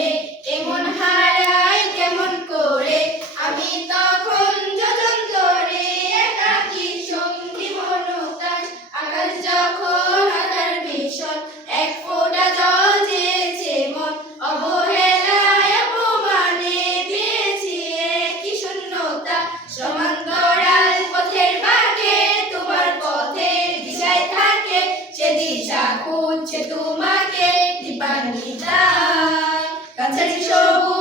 মনে এমন হারাই কেমন করে আমি তখন যোজন তোরে একাকী সঙ্গী মনোতাস আকাশ যখন আকার ভীষণ এক ফোঁটা জল চেয়েছে মন অবহেলায় অপমানে পেয়েছি কি শূন্যতা সমান্তরাল পথের বাঁকে তোমার পথের দিশায় থাকে সে দিশা খুঁজছে তোমাকে দীপান্বিতা কাছারি সবুজ